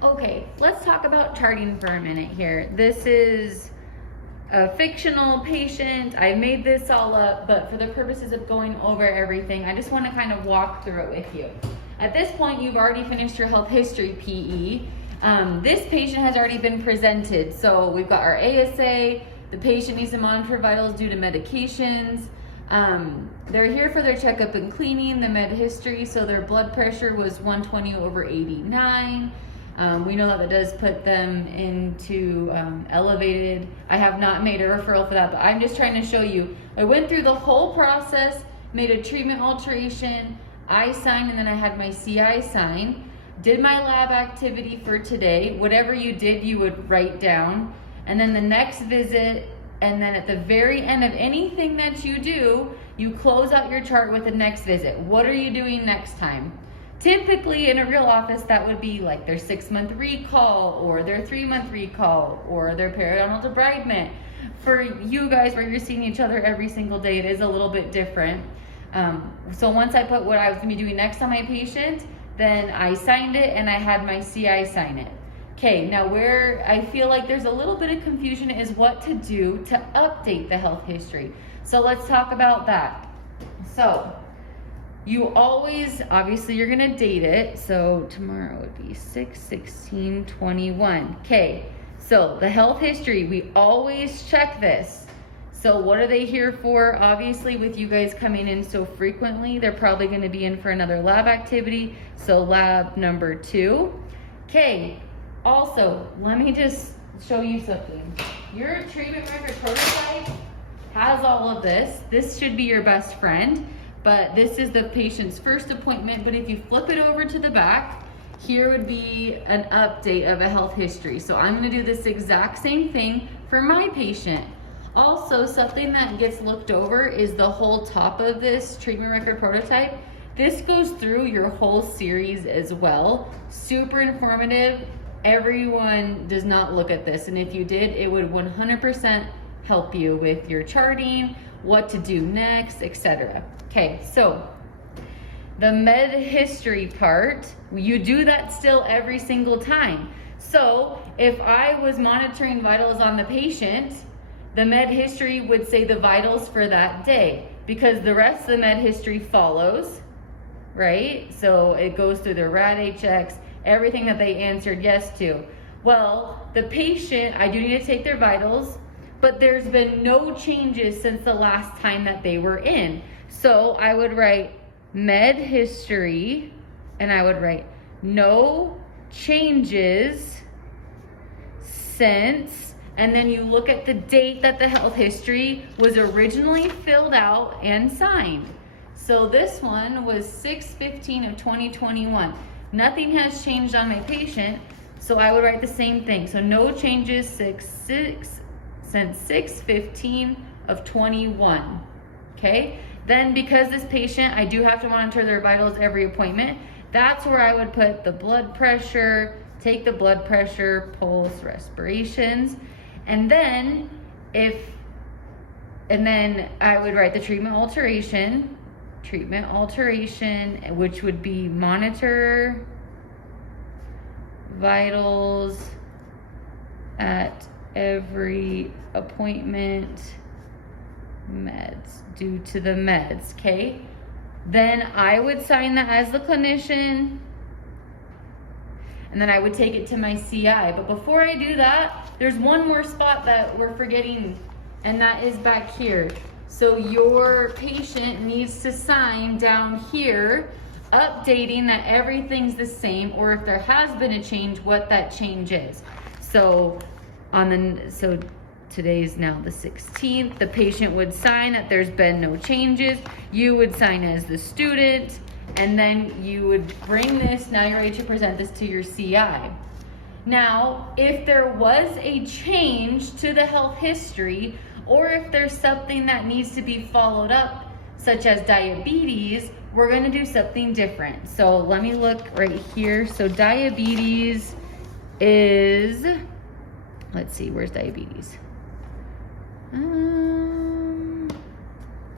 Okay, let's talk about charting for a minute here. This is a fictional patient. I made this all up, but for the purposes of going over everything, I just want to kind of walk through it with you. At this point, you've already finished your health history PE. This patient has already been presented. So we've got our ASA, the patient needs to monitor vitals due to medications. They're here for their checkup and cleaning, the med history, so their blood pressure was 120/89. We know that does put them into elevated. I have not made a referral for that, but I'm just trying to show you. I went through the whole process, made a treatment alteration, I signed, and then I had my CI sign, did my lab activity for today. Whatever you did, you would write down. And then the next visit, and then at the very end of anything that you do, you close out your chart with the next visit. What are you doing next time? Typically in a real office, that would be like their 6-month recall or their 3-month recall or their periodontal debridement. For you guys where you're seeing each other every single day, it is a little bit different. So once I put what I was gonna be doing next on my patient, then I signed it and I had my CI sign it. Okay, now where I feel like there's a little bit of confusion is what to do to update the health history. So let's talk about that. So you always, obviously you're gonna date it. So tomorrow would be 6/16/21. Okay, so the health history, we always check this. So what are they here for? Obviously with you guys coming in so frequently, they're probably gonna be in for another lab activity. So lab number 2. Okay, also, let me just show you something. Your treatment record prototype has all of this. This should be your best friend. But this is the patient's first appointment. But if you flip it over to the back, here would be an update of a health history. So I'm gonna do this exact same thing for my patient. Also, something that gets looked over is the whole top of this treatment record prototype. This goes through your whole series as well. Super informative. Everyone does not look at this. And if you did, it would 100% help you with your charting, what to do next, etc. Okay, so the med history part, you do that still every single time. So if I was monitoring vitals on the patient, the med history would say the vitals for that day because the rest of the med history follows, right? So it goes through their RAD-HX, everything that they answered yes to. Well, the patient, I do need to take their vitals, but there's been no changes since the last time that they were in. So I would write med history and I would write no changes since, and then you look at the date that the health history was originally filled out and signed. So this one was 6/15/2021. Nothing has changed on my patient, so I would write the same thing. So no changes since 6/15/21. Okay, then because this patient, I do have to monitor their vitals every appointment, that's where I would put the blood pressure, take the blood pressure, pulse, respirations, and then I would write the treatment alteration, which would be monitor vitals at every appointment, meds, due to the meds, okay? Then I would sign that as the clinician, and then I would take it to my CI. But before I do that, there's one more spot that we're forgetting, and that is back here. So your patient needs to sign down here, updating that everything's the same, or if there has been a change, what that change is. So today's now the 16th. The patient would sign that there's been no changes. You would sign as the student, and then you would bring this, now you're ready to present this to your CI. Now, if there was a change to the health history, or if there's something that needs to be followed up, such as diabetes, we're gonna do something different. So let me look right here. So diabetes is, let's see, where's diabetes?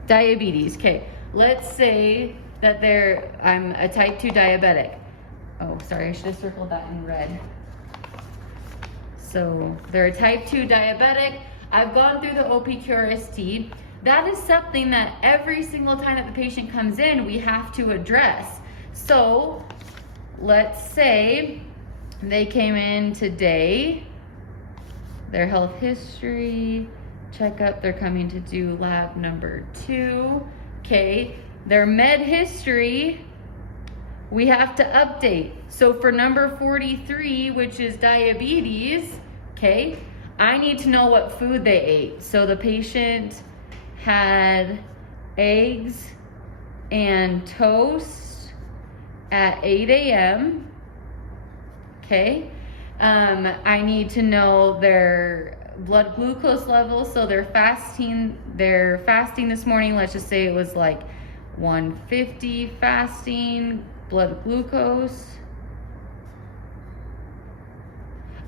Diabetes, okay. Let's say that I'm a type 2 diabetic. Oh, sorry, I should have circled that in red. So they're a type 2 diabetic. I've gone through the OPQRST. That is something that every single time that the patient comes in, we have to address. So let's say they came in today, their health history, checkup, they're coming to do lab number 2. Okay, their med history, we have to update. So for number 43, which is diabetes, okay, I need to know what food they ate. So the patient had eggs and toast at 8 a.m. Okay. I need to know their blood glucose level. So they're fasting this morning. Let's just say it was like 150 fasting blood glucose.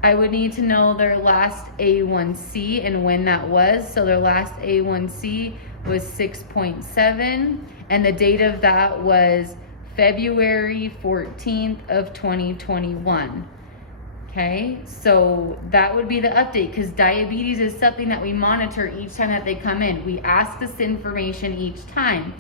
I would need to know their last A1C and when that was. So their last A1C was 6.7, and the date of that was February 14th of 2021. Okay, so that would be the update, because diabetes is something that we monitor each time that they come in. We ask this information each time.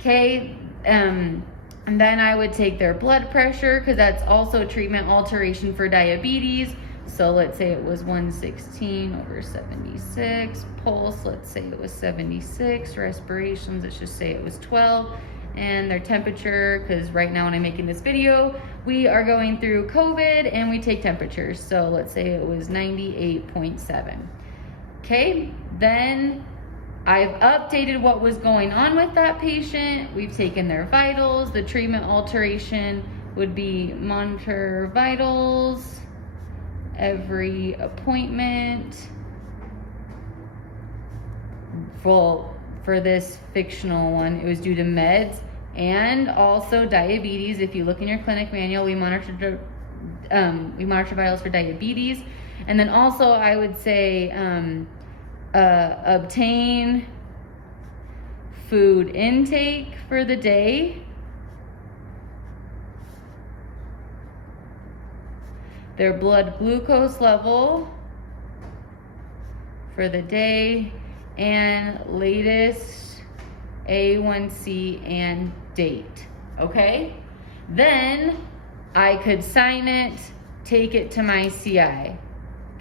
Okay, and then I would take their blood pressure, because that's also treatment alteration for diabetes. So let's say it was 116 over 76. Pulse, let's say it was 76. Respirations, let's just say it was 12. And their temperature, because right now when I'm making this video, we are going through COVID and we take temperatures. So let's say it was 98.7. Okay, then I've updated what was going on with that patient. We've taken their vitals. The treatment alteration would be monitor vitals every appointment. Well, for this fictional one, it was due to meds and also diabetes. If you look in your clinic manual, we monitor vitals for diabetes. And then also I would say obtain food intake for the day, their blood glucose level for the day, and latest A1C and date. Okay, then I could sign it, take it to my CI.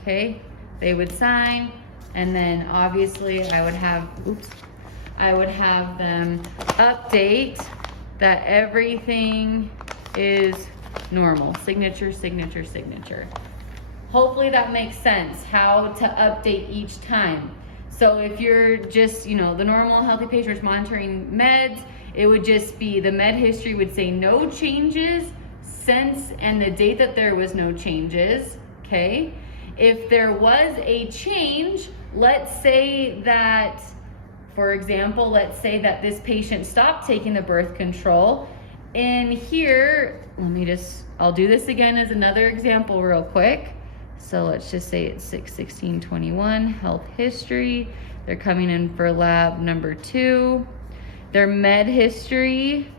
Okay, they would sign, and then obviously I would have them update that everything is normal. Signature, signature, signature. Hopefully that makes sense, how to update each time. So if you're just, the normal healthy patients monitoring meds, it would just be the med history would say no changes since, and the date that there was no changes, okay? If there was a change, let's say that, for example, let's say that this patient stopped taking the birth control. In here, I'll do this again as another example real quick. So let's just say it's 6/16/21, health history. They're coming in for lab number 2. Their med history,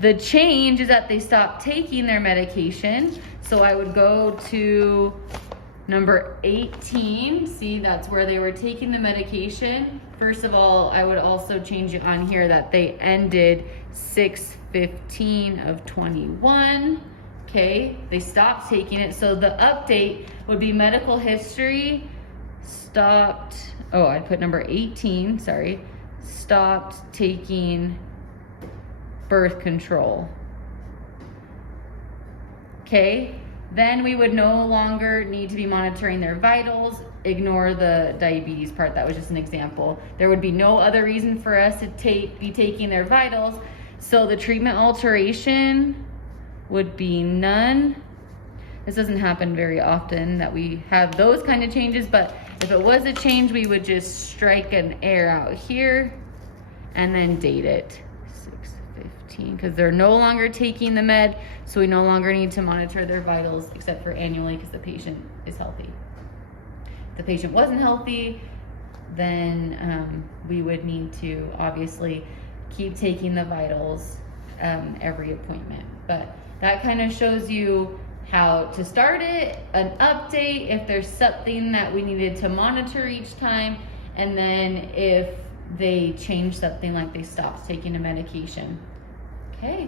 the change is that they stopped taking their medication. So I would go to number 18. See, that's where they were taking the medication. First of all, I would also change it on here that they ended 6/15/21. Okay, they stopped taking it. So the update would be medical history, stopped, I'd put number 18, stopped taking birth control. Okay, then we would no longer need to be monitoring their vitals. Ignore the diabetes part, that was just an example. There would be no other reason for us to be taking their vitals. So the treatment alteration would be none. This doesn't happen very often that we have those kind of changes, but if it was a change, we would just strike an error out here and then date it 6/15, because they're no longer taking the med, so we no longer need to monitor their vitals except for annually because the patient is healthy. If the patient wasn't healthy, then we would need to obviously keep taking the vitals every appointment. But that kind of shows you how to start it, an update, if there's something that we needed to monitor each time, and then if they change something, like they stopped taking a medication. Okay.